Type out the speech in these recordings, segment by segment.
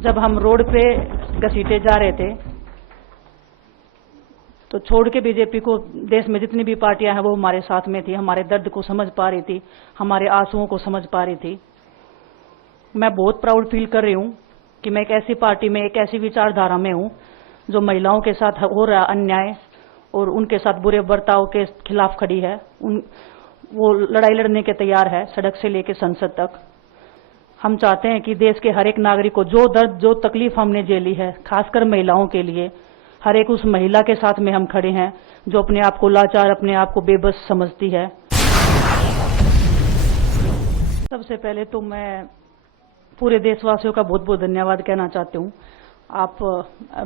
जब हम रोड पे घसीटे जा रहे थे तो छोड़ के बीजेपी को देश में जितनी भी पार्टियां हैं वो हमारे साथ में थी, हमारे दर्द को समझ पा रही थी, हमारे आंसुओं को समझ पा रही थी। मैं बहुत प्राउड फील कर रही हूं कि मैं एक ऐसी पार्टी में, एक ऐसी विचारधारा में हूं जो महिलाओं के साथ हो रहा अन्याय और उनके साथ बुरे बर्ताव के खिलाफ खड़ी है। वो लड़ाई लड़ने के तैयार है, सड़क से लेकर संसद तक। हम चाहते हैं कि देश के हर एक नागरिक को जो दर्द, जो तकलीफ हमने झेली है, खासकर महिलाओं के लिए, हर एक उस महिला के साथ में हम खड़े हैं जो अपने आप को लाचार, अपने आप को बेबस समझती है। सबसे पहले तो मैं पूरे देशवासियों का बहुत बहुत धन्यवाद कहना चाहती हूँ, आप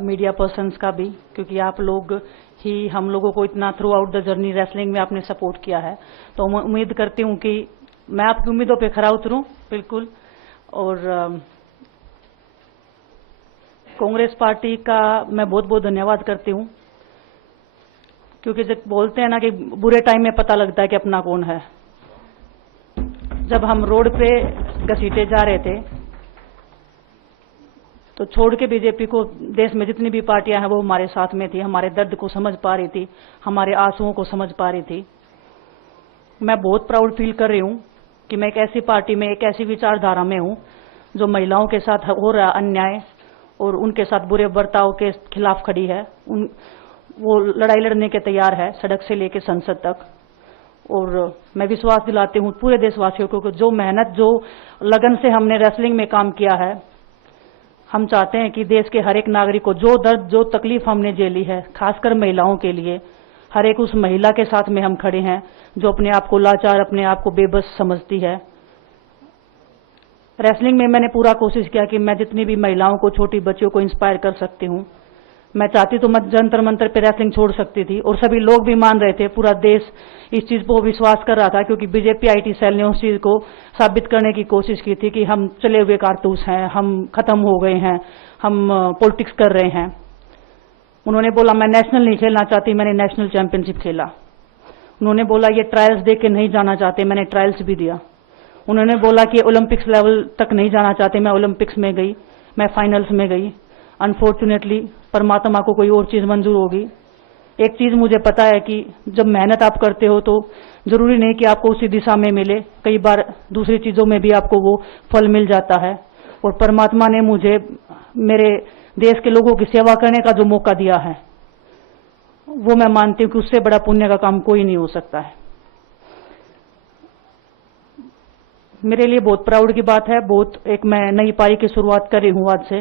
मीडिया पर्सन्स का भी, क्योंकि आप लोग ही हम लोगों को इतना through out the journey wrestling में आपने सपोर्ट किया है। तो मैं उम्मीद करती हूँ कि मैं आपकी उम्मीदों पे खरा उतरूं बिल्कुल। और कांग्रेस पार्टी का मैं बहुत बहुत धन्यवाद करती हूँ, क्योंकि जब बोलते हैं ना कि बुरे टाइम में पता लगता है कि अपना कौन है। जब हम रोड पे घसीटे जा रहे थे तो छोड़ के बीजेपी को देश में जितनी भी पार्टियां हैं वो हमारे साथ में थी, हमारे दर्द को समझ पा रही थी, हमारे आंसुओं को समझ पा रही थी। मैं बहुत प्राउड फील कर रही हूँ कि मैं एक ऐसी पार्टी में, एक ऐसी विचारधारा में हूँ जो महिलाओं के साथ हो रहा अन्याय और उनके साथ बुरे बर्ताव के खिलाफ खड़ी है। वो लड़ाई लड़ने के तैयार है, सड़क से लेकर संसद तक। और मैं विश्वास दिलाती हूँ पूरे देशवासियों को कि जो मेहनत, जो लगन से हमने रेसलिंग में काम किया है, हम चाहते हैं कि देश के हर एक नागरिक को जो दर्द, जो तकलीफ हमने झेली है, खासकर महिलाओं के लिए, हर एक उस महिला के साथ में हम खड़े हैं जो अपने आप को लाचार, अपने आप को बेबस समझती है। रेसलिंग में मैंने पूरा कोशिश किया कि मैं जितनी भी महिलाओं को, छोटी बच्चियों को इंस्पायर कर सकती हूँ। मैं चाहती तो मैं जंतर मंतर पे रेसलिंग छोड़ सकती थी, और सभी लोग भी मान रहे थे, पूरा देश इस चीज को विश्वास कर रहा था, क्योंकि बीजेपी आईटी सेल ने उस चीज को साबित करने की कोशिश की थी कि हम चले हुए कारतूस हैं, हम खत्म हो गए हैं, हम पॉलिटिक्स कर रहे हैं। उन्होंने बोला मैं नेशनल नहीं खेलना चाहती, मैंने नेशनल चैंपियनशिप खेला। उन्होंने बोला ये ट्रायल्स दे के नहीं जाना चाहते, मैंने ट्रायल्स भी दिया। उन्होंने बोला कि ओलंपिक्स लेवल तक नहीं जाना चाहते, मैं ओलंपिक्स में गई, मैं फाइनल्स में गई। अनफॉर्चुनेटली परमात्मा को कोई और चीज मंजूर होगी। एक चीज मुझे पता है कि जब मेहनत आप करते हो तो जरूरी नहीं कि आपको उसी दिशा में मिले, कई बार दूसरी चीजों में भी आपको वो फल मिल जाता है। और परमात्मा ने मुझे मेरे देश के लोगों की सेवा करने का जो मौका दिया है, वो मैं मानती हूँ कि उससे बड़ा पुण्य का काम कोई नहीं हो सकता है। मेरे लिए बहुत प्राउड की बात है। बहुत एक मैं नई पारी की शुरुआत कर रही हूँ आज से।